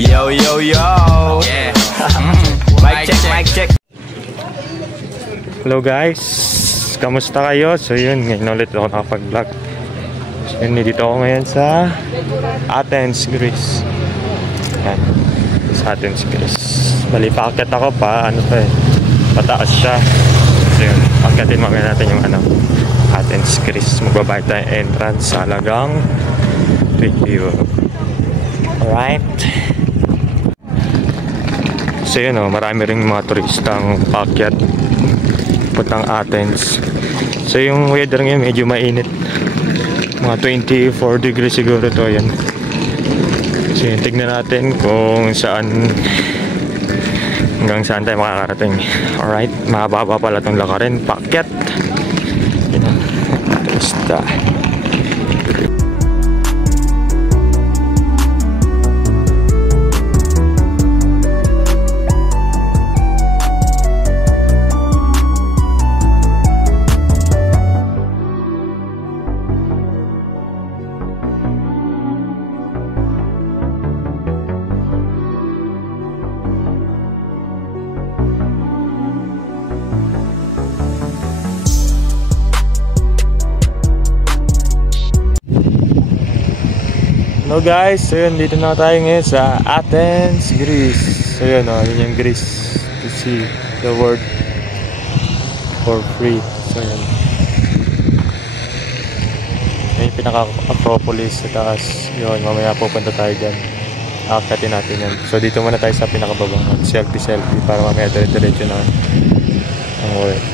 Yo, yo, yo. Yeah. Mic check, mic check. Hello guys, kamusta kayo? So yun, ngayon ulit ako nakapag-vlog. So yun, dito ako ngayon sa Athens, Greece. Yan, sa Athens, Greece. Bali, paakyat ako pa, ano pa eh, pataas siya. So yun, paakyatin mamaya natin yung ano, Athens, Greece. Magbabayad tayo entrance sa halagang 20 euro. Alright. So yun o, marami rin mga turistang paakyat puntang Athens. So yung weather ngayon medyo mainit, mga 24 degrees siguro to. Yan. So yun, tignan natin kung saan, hanggang saan tayo makakarating. Alright, mababa pala itong lakarin, paakyat. Yan, turista. Hello guys, so yun, dito na tayo ngayon sa Athens, Greece. So yun o, yun yung Greece, to see the world for free. So yun, yung pinaka-Acropolis sa taas. Yun, mamaya pupunta tayo dyan, akyatin natin yan. So dito muna tayo sa pinakababang, selfie para mamaya dire-diretso na ang world.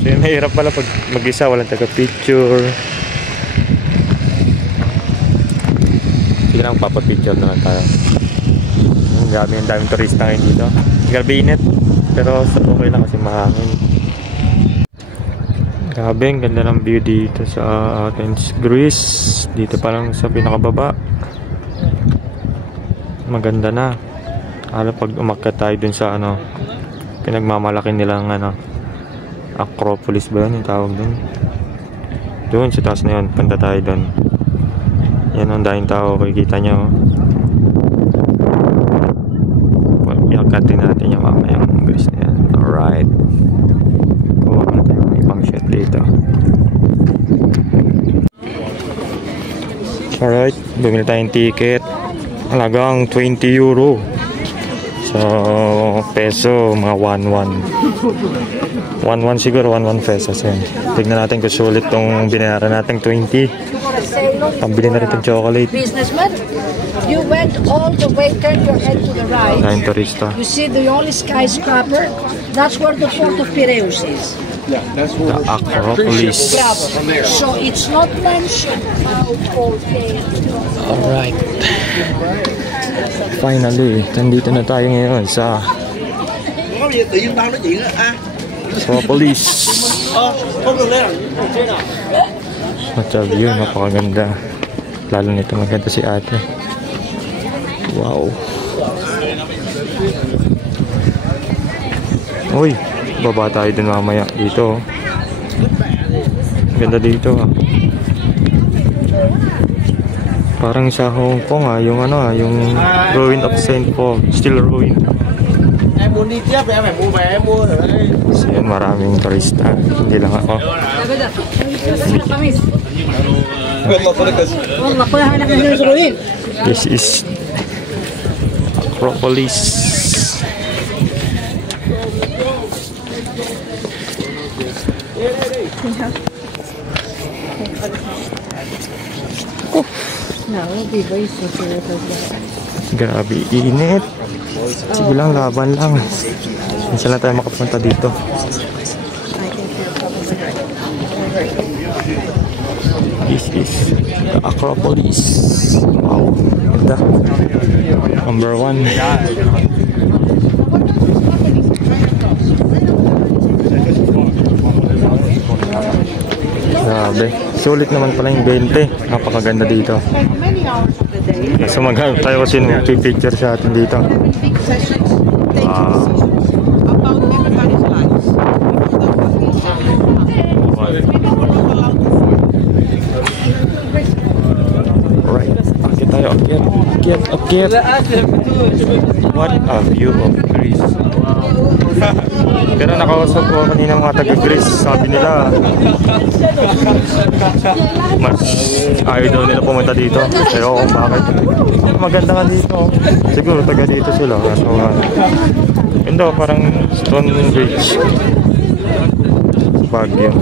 So yun, mahirap pala pag mag-isa, walang taga-picture. Sige lang, papapicture na lang tayo. Grabe, yung daming turista ngayon dito. Grabe init, pero okay lang kasi mahangin. Grabe, ang ganda ng view dito sa Athens, Greece. Dito pa lang sa pinakababa, maganda na. Alam, pag umakyat tayo dun sa ano, pinagmamalaki nilang ano, Acropolis ba yun yung tawag dun? Doon sa taas na yun, punta tayo dun. Yan ang daming tao, kikita nyo. Iakatin natin yung mamayang Greece na yan. Alright, kuha na tayo ng ibang shot dito. Alright, bumili tayong ticket, halagang 20 euro. So peso, mga 1.1 siguro, 1.1 pesos yan. Tignan natin kung sulit tong binayaran natin, 20. Pambili na rin itong chocolate. Businessman, you went all the way, turn your head to the right. Daming turista. You see the only skyscraper? That's where the port of Piraeus is. Yeah, that's The Acropolis. Bravo. So it's not mentioned. Alright. Finally, nandito na tayo ngayon sa Acropolis. At sa view, napakaganda. Lalo nito, maganda si ate. Wow. Uy, baba tayo dun mamaya dito. Ganda dito ha. Parang sa Hong Kong ha, yung ano ha, yung ruin of St. Paul, still ruin. So yun, maraming turista, hindi lang ako. This is Acropolis. Grabe init. Sige lang, laban lang. Minsan lang tayo makapunta dito. This is the Acropolis. Wow, ganda. Number 1. Grabe, sulit naman pala yung 20. Napakaganda dito. So maghanap tayo kasi ng picture sa atin dito. Right, akit tayo. Akyat. What a view of Greece. Pero nakausap ko kanina mga taga-Greece. Sabi nila mas ayaw daw nila pumunta dito. Pero kung bakit, maganda ka dito. Siguro taga dito sila. So, yun daw, parang Stone Bridge, Baguio.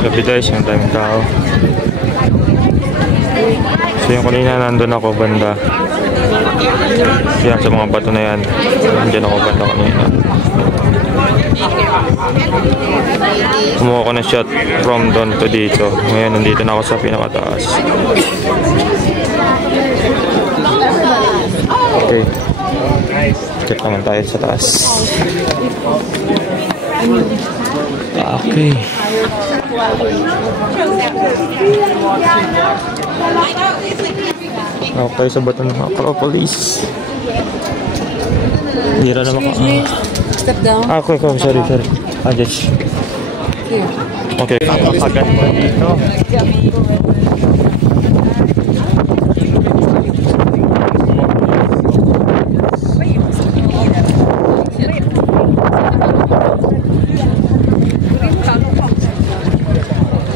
Gabi guys, yung daming tao. So yung kanina nandun ako banda. Yan sa mga bato na yan. Nandiyan ako banda kanina. Kumuha ko na shot from doon to dito. Ngayon nandito na ako sa pinakataas. Okay. Check naman tayo sa taas. Okay. Okay, sa bato ng Acropolis. Hira naman ko. Step down. Okay, sorry. Just. Here. Okay, kapakagan ko dito.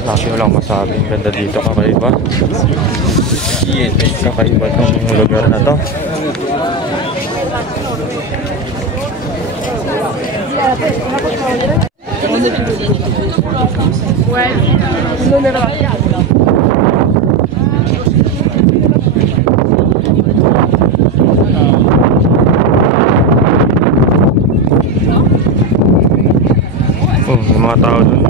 Laki mo lang masabi. Ang ganda dito, kakaiba. Kakaiba itong lugar na to. May mga tao doon.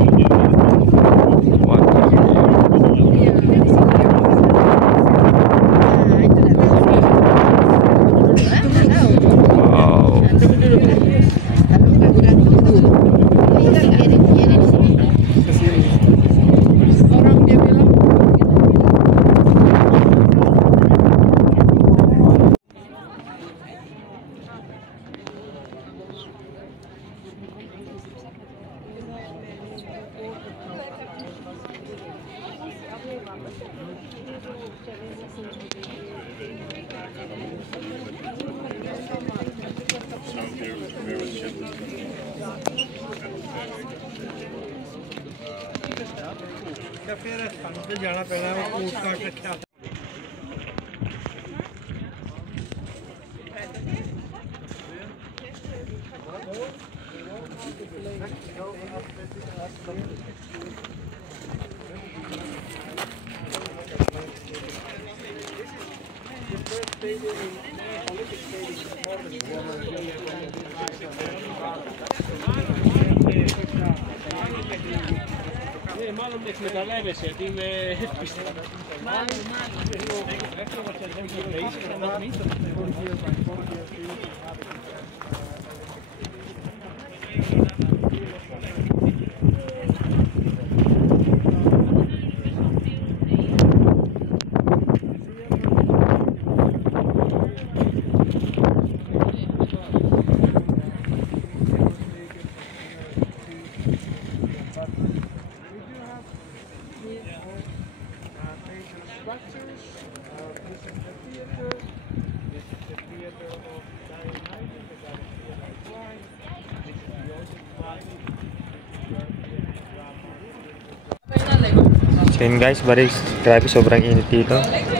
So yun guys, grabe sobrang init dito.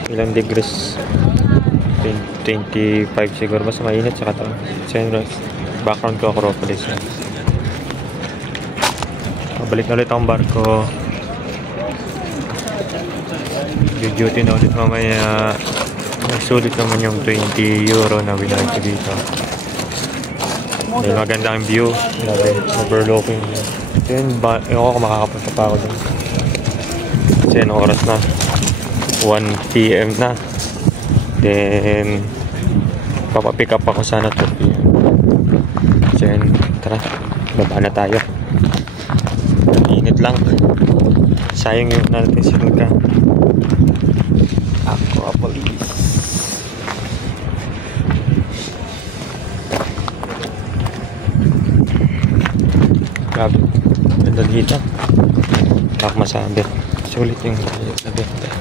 Ilang degrees? 25 siguro, mas mainit sa katawan. So yun guys, background ko Acropolis yan. Balik na ulit ang barko. Duty na ulit mamaya. Nasulit naman yung 20 euro na binayad ko dito. Dahil maganda ang view. Grabe, overlooking. So yun, ako makakapunta pa ako dun. Kasi anong oras na? 1 PM na. Then papapick up ako sana 2 PM. So yun, tara, baba na tayo. Init lang. Sayang yung natin sinunod ka. Acropolis. Grabe, ganda dito. Wala akong masabi. Sulit yung nabenta.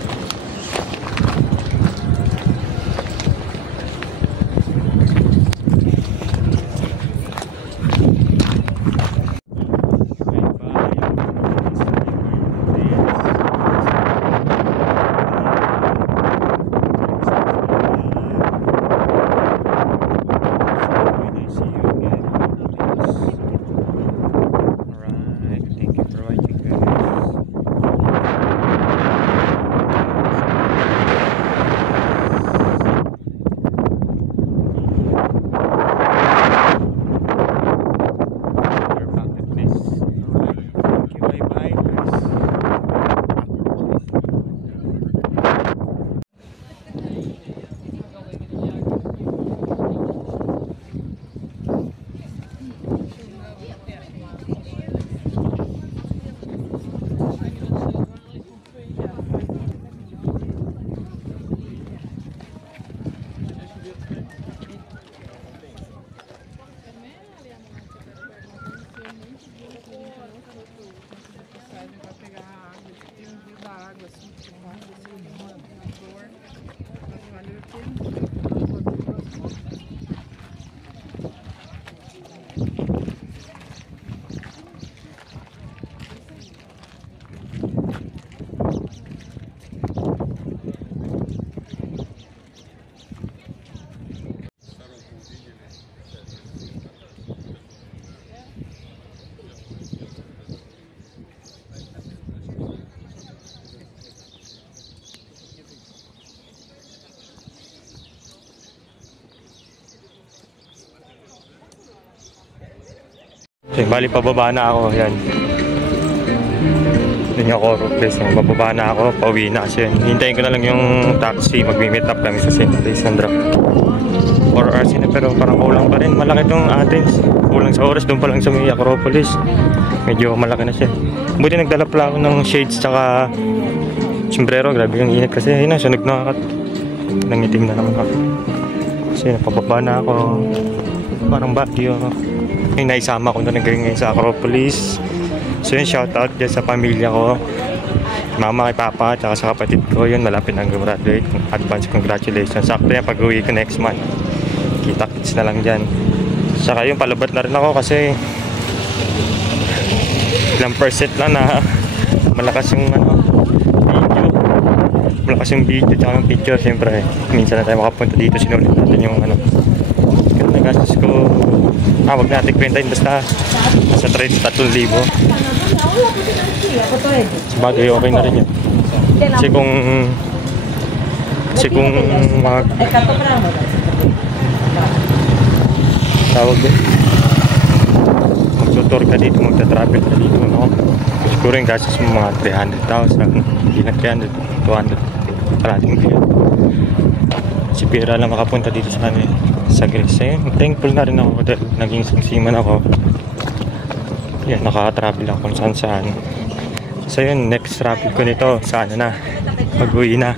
Okay, bali pababa na ako, yan. Doon yung Coro Place. Bababa na ako, pauwi na kasi yun. Hintayin ko na lang yung taxi, mag-meet up kami sa St. Alexandra. 4 hours na pero parang kulang pa rin. Malaki itong Athens. Kulang sa oras, doon pa lang sa may Acropolis. Medyo malaki na siya. Buti nagdala pala ako ng shades tsaka sombrero. Grabe yung init kasi. Ayun na, sunog na ako. Nangitim na naman ako. Kasi napababa na ako. Parang bagyo ako. Yung naisama ko na ngayon sa Acropolis. So yun, shoutout dyan sa pamilya ko. Mama, kay Papa, at sa kapatid ko. Yun, malapit na graduate. Advance congratulations. Sakto yan, pag-uwi ko next month. Kita-kits na lang dyan. Saka yun, palubat na rin ako kasi ilang percent lang na malakas yung video. Malakas yung video at yung picture. Siyempre, minsan na tayo makapunta dito. Sinulit natin yung nagastos ko. Wag natin kwentahin basta sa trade 3,000. Sabagay, okay na rin yun. Kasi kung tawag din, magtutor ka dito, magta-travel ka dito, no? Siguro yung gastos mo mga 300,000, hindi na 300, 200, parating ko yun. Si Pira lang makapunta dito sa Greece. Ayun, thankful na rin ako dahil naging sangsiman ako. Yan, naka-travel ako kung saan saan. So yun, next travel ko nito sa na, mag-uwi na,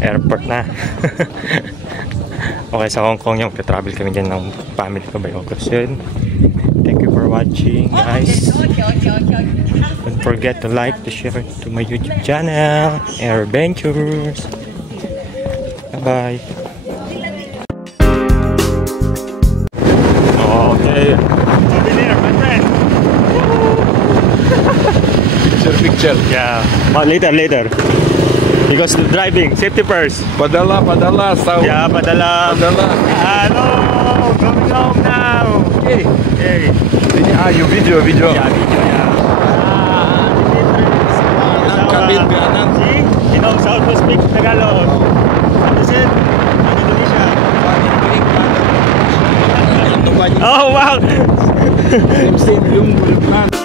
airport na. Okay, sa Hong Kong yung travel kami dyan ng family ko by August. Yun, thank you for watching, guys. Don't forget to like, to share to my YouTube channel, Air Ventures. Bye. Okay. I'll be there, my friend. Picture. Yeah. But later. Because driving, safety first. Padala, stop. Yeah, padala. Hello, coming home now. Hey. You video. Yeah, video, yeah. Kabin, Bianan. See? He knows how to speak Tagalog. Understand? In Indonesia. Oh, wow. Same,